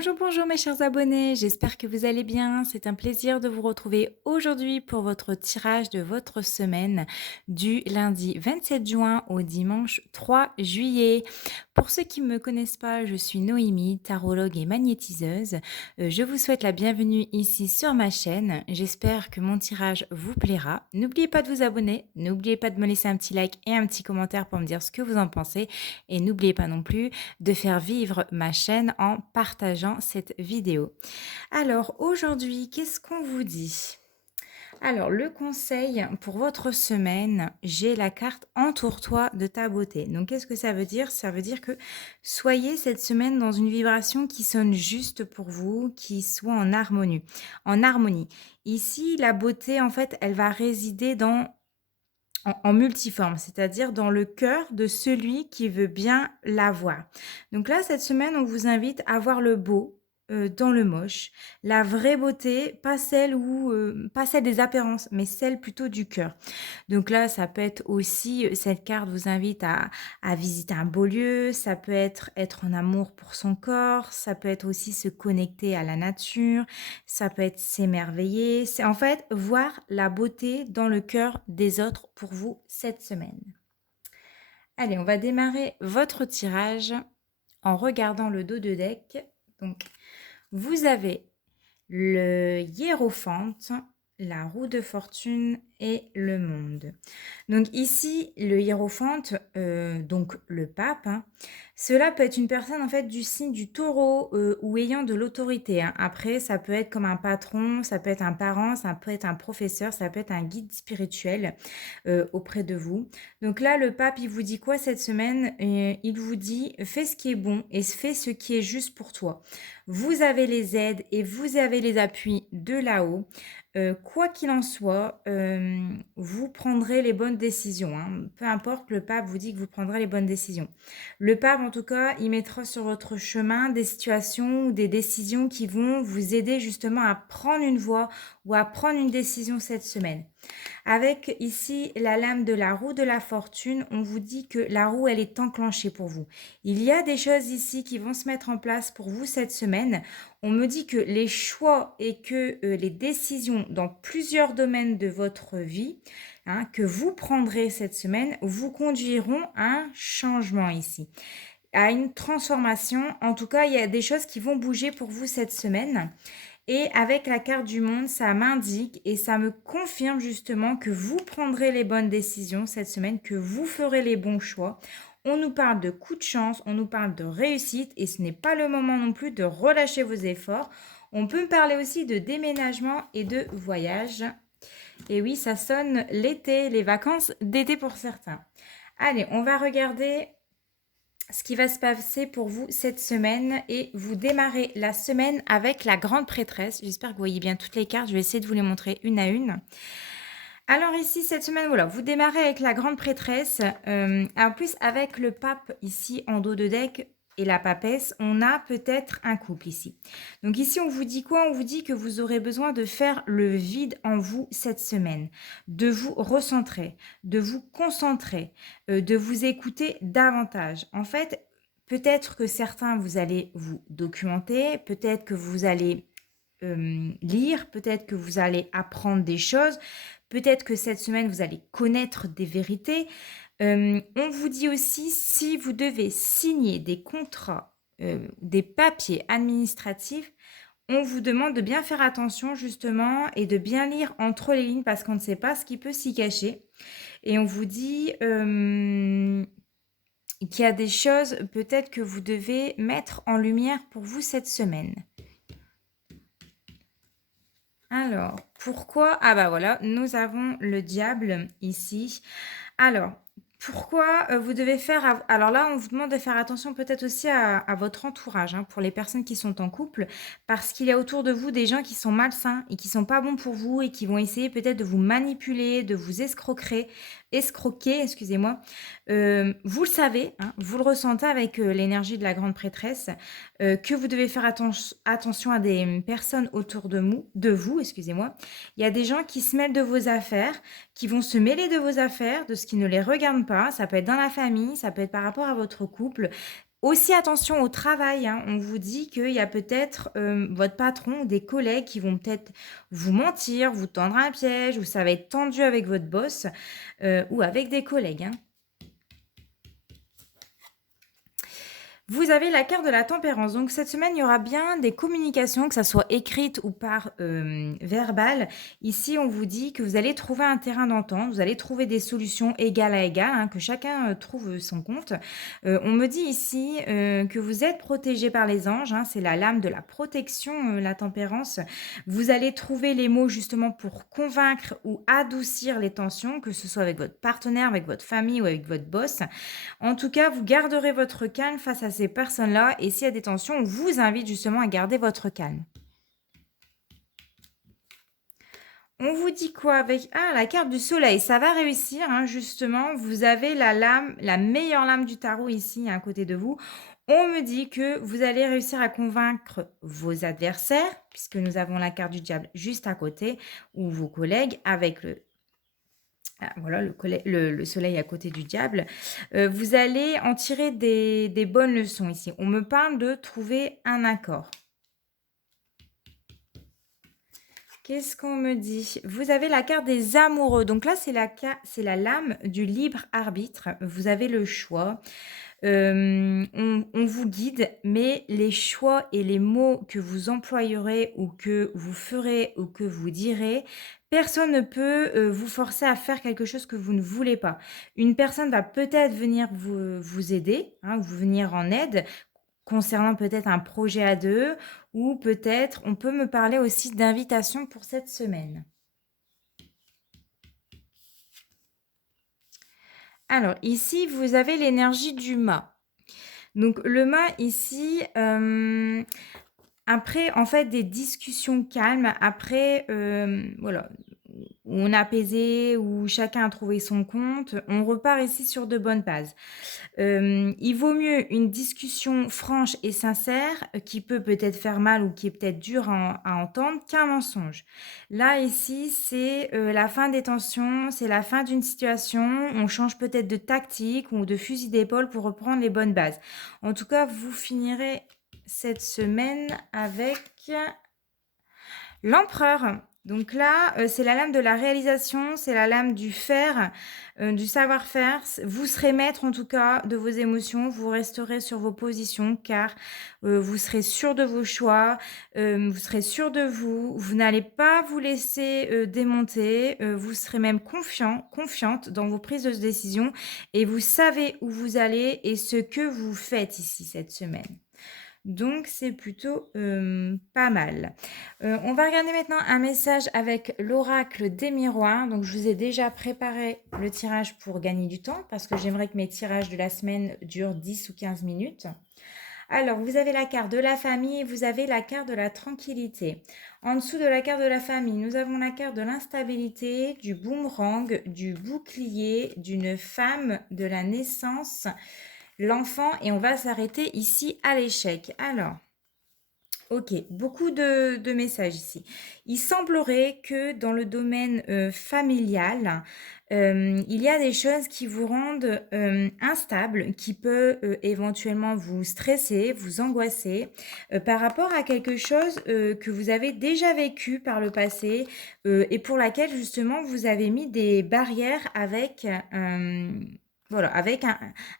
Bonjour, bonjour mes chers abonnés, j'espère que vous allez bien. C'est un plaisir de vous retrouver aujourd'hui pour votre tirage de votre semaine du lundi 27 juin au dimanche 3 juillet. Pour ceux qui ne me connaissent pas, je suis Noémie, tarologue et magnétiseuse. Je vous souhaite la bienvenue ici sur ma chaîne. J'espère que mon tirage vous plaira. N'oubliez pas de vous abonner, n'oubliez pas de me laisser un petit like et un petit commentaire pour me dire ce que vous en pensez. Et n'oubliez pas non plus de faire vivre ma chaîne en partageant cette vidéo. Alors aujourd'hui, qu'est-ce qu'on vous dit? Alors le conseil pour votre semaine, j'ai la carte Entoure-toi de ta beauté. Donc qu'est-ce que ça veut dire? Ça veut dire que soyez cette semaine dans une vibration qui sonne juste pour vous, qui soit en harmonie. En harmonie. Ici, la beauté, en fait, elle va résider en multiforme, c'est-à-dire dans le cœur de celui qui veut bien la voir. Donc là, cette semaine, on vous invite à voir le beau dans le moche, la vraie beauté, pas celle des apparences, mais celle plutôt du cœur. Donc là, ça peut être aussi, cette carte vous invite à visiter un beau lieu, ça peut être en amour pour son corps, ça peut être aussi se connecter à la nature, ça peut être s'émerveiller. C'est en fait voir la beauté dans le cœur des autres pour vous cette semaine. Allez, on va démarrer votre tirage en regardant le dos de deck. Donc, vous avez le hiérophante, la roue de fortune et le monde. Donc ici, le hiérophante, donc le pape, hein, cela peut être une personne en fait du signe du taureau ou ayant de l'autorité, hein. Après, ça peut être comme un patron, ça peut être un parent, ça peut être un professeur, ça peut être un guide spirituel auprès de vous. Donc là, le pape, il vous dit quoi cette semaine? Il vous dit, fais ce qui est bon et fais ce qui est juste pour toi. Vous avez les aides et vous avez les appuis de là-haut. Quoi qu'il en soit, vous prendrez les bonnes décisions, hein. Peu importe, le pape vous dit que vous prendrez les bonnes décisions. Le pape, en tout cas, il mettra sur votre chemin des situations ou des décisions qui vont vous aider justement à prendre une voie ou à prendre une décision cette semaine. Avec ici la lame de la roue de la fortune, on vous dit que la roue, elle est enclenchée pour vous. Il y a des choses ici qui vont se mettre en place pour vous cette semaine. On me dit que les choix et que les décisions dans plusieurs domaines de votre vie, hein, que vous prendrez cette semaine, vous conduiront à un changement ici, à une transformation. En tout cas, il y a des choses qui vont bouger pour vous cette semaine. Et avec la carte du monde, ça m'indique et ça me confirme justement que vous prendrez les bonnes décisions cette semaine, que vous ferez les bons choix. On nous parle de coup de chance, on nous parle de réussite et ce n'est pas le moment non plus de relâcher vos efforts. On peut me parler aussi de déménagement et de voyage. Et oui, ça sonne l'été, les vacances d'été pour certains. Allez, on va regarder ce qui va se passer pour vous cette semaine et vous démarrez la semaine avec la grande prêtresse. J'espère que vous voyez bien toutes les cartes. Je vais essayer de vous les montrer une à une. Alors ici, cette semaine, voilà, vous démarrez avec la grande prêtresse. En plus, avec le pape ici en dos de deck et la papesse, on a peut-être un couple ici. Donc ici, on vous dit quoi? On vous dit que vous aurez besoin de faire le vide en vous cette semaine, de vous recentrer, de vous concentrer, de vous écouter davantage. En fait, peut-être que certains, vous allez vous documenter, peut-être que vous allez lire, peut-être que vous allez apprendre des choses, peut-être que cette semaine, vous allez connaître des vérités. On vous dit aussi, si vous devez signer des contrats, des papiers administratifs, on vous demande de bien faire attention justement et de bien lire entre les lignes parce qu'on ne sait pas ce qui peut s'y cacher. Et on vous dit qu'il y a des choses peut-être que vous devez mettre en lumière pour vous cette semaine. Alors, pourquoi? Ah bah voilà, nous avons le diable ici. Alors, pourquoi vous devez faire... Alors là, on vous demande de faire attention peut-être aussi à votre entourage, hein, pour les personnes qui sont en couple, parce qu'il y a autour de vous des gens qui sont malsains et qui sont pas bons pour vous et qui vont essayer peut-être de vous manipuler, de vous escroquer, excusez-moi. Vous le savez, hein, vous le ressentez avec l'énergie de la grande prêtresse, que vous devez faire attention à des personnes autour de vous, excusez-moi. Il y a des gens qui se mêlent de vos affaires, qui vont se mêler de vos affaires, de ce qui ne les regarde pas. Ça peut être dans la famille, ça peut être par rapport à votre couple. Aussi attention au travail, hein. On vous dit qu'il y a peut-être, votre patron ou des collègues qui vont peut-être vous mentir, vous tendre un piège ou ça va être tendu avec votre boss, ou avec des collègues, hein. Vous avez la carte de la tempérance. Donc cette semaine, il y aura bien des communications, que ça soit écrite ou par verbal. Ici, on vous dit que vous allez trouver un terrain d'entente, vous allez trouver des solutions égal à égal, hein, que chacun trouve son compte. On me dit ici que vous êtes protégé par les anges, hein, c'est la lame de la protection, la tempérance. Vous allez trouver les mots justement pour convaincre ou adoucir les tensions, que ce soit avec votre partenaire, avec votre famille ou avec votre boss. En tout cas, vous garderez votre calme face à ces personnes-là et s'il y a des tensions, on vous invite justement à garder votre calme. On vous dit quoi avec la carte du soleil, ça va réussir, hein, justement. Vous avez la lame, la meilleure lame du tarot ici, à côté de vous. On me dit que vous allez réussir à convaincre vos adversaires, puisque nous avons la carte du diable juste à côté, ou vos collègues avec voilà, le soleil à côté du diable. Vous allez en tirer des bonnes leçons ici. On me parle de trouver un accord. Qu'est-ce qu'on me dit? Vous avez la carte des amoureux. Donc là, c'est la lame du libre arbitre. Vous avez le choix. On vous guide, mais les choix et les mots que vous employerez ou que vous ferez ou que vous direz, personne ne peut vous forcer à faire quelque chose que vous ne voulez pas. Une personne va peut-être venir vous aider, hein, vous venir en aide concernant peut-être un projet à deux ou peut-être on peut me parler aussi d'invitation pour cette semaine. Alors ici, vous avez l'énergie du mât. Donc le mât ici, après en fait des discussions calmes, après voilà, où on a apaisé, où chacun a trouvé son compte, on repart ici sur de bonnes bases. Il vaut mieux une discussion franche et sincère qui peut peut-être faire mal ou qui est peut-être dur à entendre qu'un mensonge. Là, ici, c'est la fin des tensions, c'est la fin d'une situation. On change peut-être de tactique ou de fusil d'épaule pour reprendre les bonnes bases. En tout cas, vous finirez cette semaine avec l'empereur. Donc là, c'est la lame de la réalisation, c'est la lame du faire, du savoir-faire. Vous serez maître en tout cas de vos émotions, vous resterez sur vos positions car vous serez sûr de vos choix, vous serez sûr de vous, vous n'allez pas vous laisser démonter, vous serez même confiante dans vos prises de décision et vous savez où vous allez et ce que vous faites ici cette semaine. Donc, c'est plutôt pas mal. On va regarder maintenant un message avec l'oracle des miroirs. Donc, je vous ai déjà préparé le tirage pour gagner du temps parce que j'aimerais que mes tirages de la semaine durent 10 ou 15 minutes. Alors, vous avez la carte de la famille et vous avez la carte de la tranquillité. En dessous de la carte de la famille, nous avons la carte de l'instabilité, du boomerang, du bouclier, d'une femme, de la naissance, l'enfant et on va s'arrêter ici à l'échec. Alors, ok, beaucoup de messages ici. Il semblerait que dans le domaine familial, il y a des choses qui vous rendent instable, qui peut éventuellement vous stresser, vous angoisser par rapport à quelque chose que vous avez déjà vécu par le passé et pour laquelle justement vous avez mis des barrières avec voilà, avec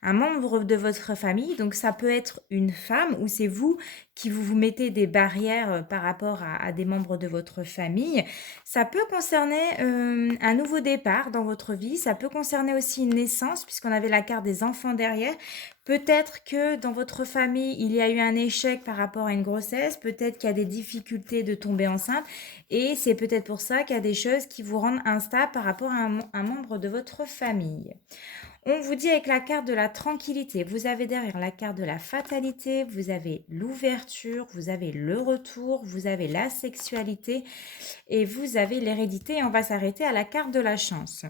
un membre de votre famille. Donc, ça peut être une femme ou c'est vous qui vous mettez des barrières par rapport à des membres de votre famille. Ça peut concerner un nouveau départ dans votre vie. Ça peut concerner aussi une naissance puisqu'on avait la carte des enfants derrière. Peut-être que dans votre famille, il y a eu un échec par rapport à une grossesse. Peut-être qu'il y a des difficultés de tomber enceinte. Et c'est peut-être pour ça qu'il y a des choses qui vous rendent instable par rapport à un membre de votre famille. On vous dit avec la carte de la tranquillité, vous avez derrière la carte de la fatalité, vous avez l'ouverture, vous avez le retour, vous avez la sexualité et vous avez l'hérédité. Et on va s'arrêter à la carte de la chance.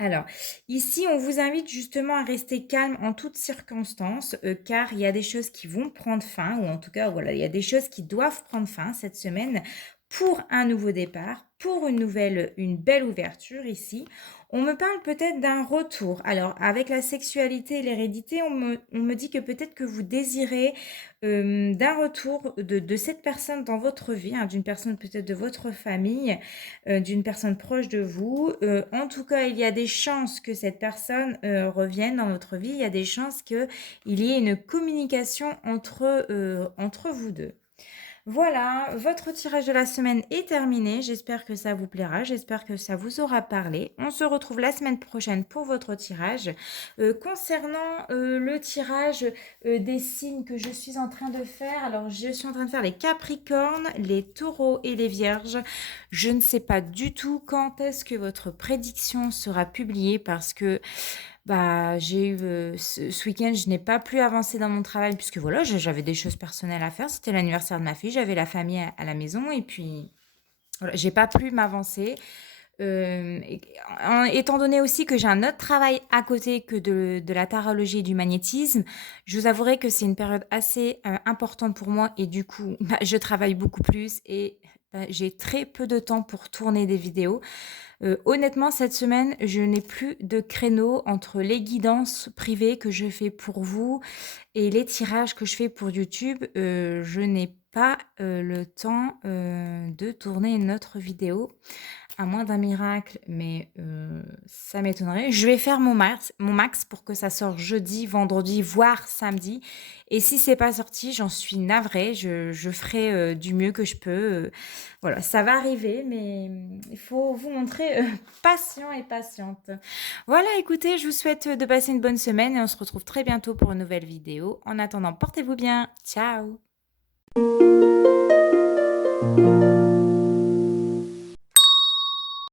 Alors, ici, on vous invite justement à rester calme en toutes circonstances, car il y a des choses qui vont prendre fin, ou en tout cas, voilà, il y a des choses qui doivent prendre fin cette semaine pour un nouveau départ, pour une belle ouverture ici. On me parle peut-être d'un retour. Alors, avec la sexualité et l'hérédité, on me dit que peut-être que vous désirez d'un retour de cette personne dans votre vie, hein, d'une personne peut-être de votre famille, d'une personne proche de vous. En tout cas, il y a des chances que cette personne revienne dans votre vie. Il y a des chances qu'il y ait une communication entre vous deux. Voilà, votre tirage de la semaine est terminé. J'espère que ça vous plaira. J'espère que ça vous aura parlé. On se retrouve la semaine prochaine pour votre tirage. Concernant le tirage des signes que je suis en train de faire, alors je suis en train de faire les Capricornes, les Taureaux et les Vierges. Je ne sais pas du tout quand est-ce que votre prédiction sera publiée parce que j'ai eu, ce week-end, je n'ai pas pu avancer dans mon travail puisque voilà, j'avais des choses personnelles à faire. C'était l'anniversaire de ma fille, j'avais la famille à la maison et puis voilà, j'ai pas pu m'avancer. Et étant donné aussi que j'ai un autre travail à côté que de la tarologie et du magnétisme, je vous avouerai que c'est une période assez importante pour moi et du coup, je travaille beaucoup plus et j'ai très peu de temps pour tourner des vidéos. Honnêtement, cette semaine, je n'ai plus de créneau entre les guidances privées que je fais pour vous et les tirages que je fais pour YouTube. Je n'ai pas le temps de tourner une autre vidéo, à moins d'un miracle, mais ça m'étonnerait. Je vais faire mon max pour que ça sorte jeudi, vendredi, voire samedi. Et si c'est pas sorti, j'en suis navrée. Je ferai du mieux que je peux. Voilà, ça va arriver, mais il faut vous montrer patient et patiente. Voilà, écoutez, je vous souhaite de passer une bonne semaine et on se retrouve très bientôt pour une nouvelle vidéo. En attendant, portez-vous bien. Ciao!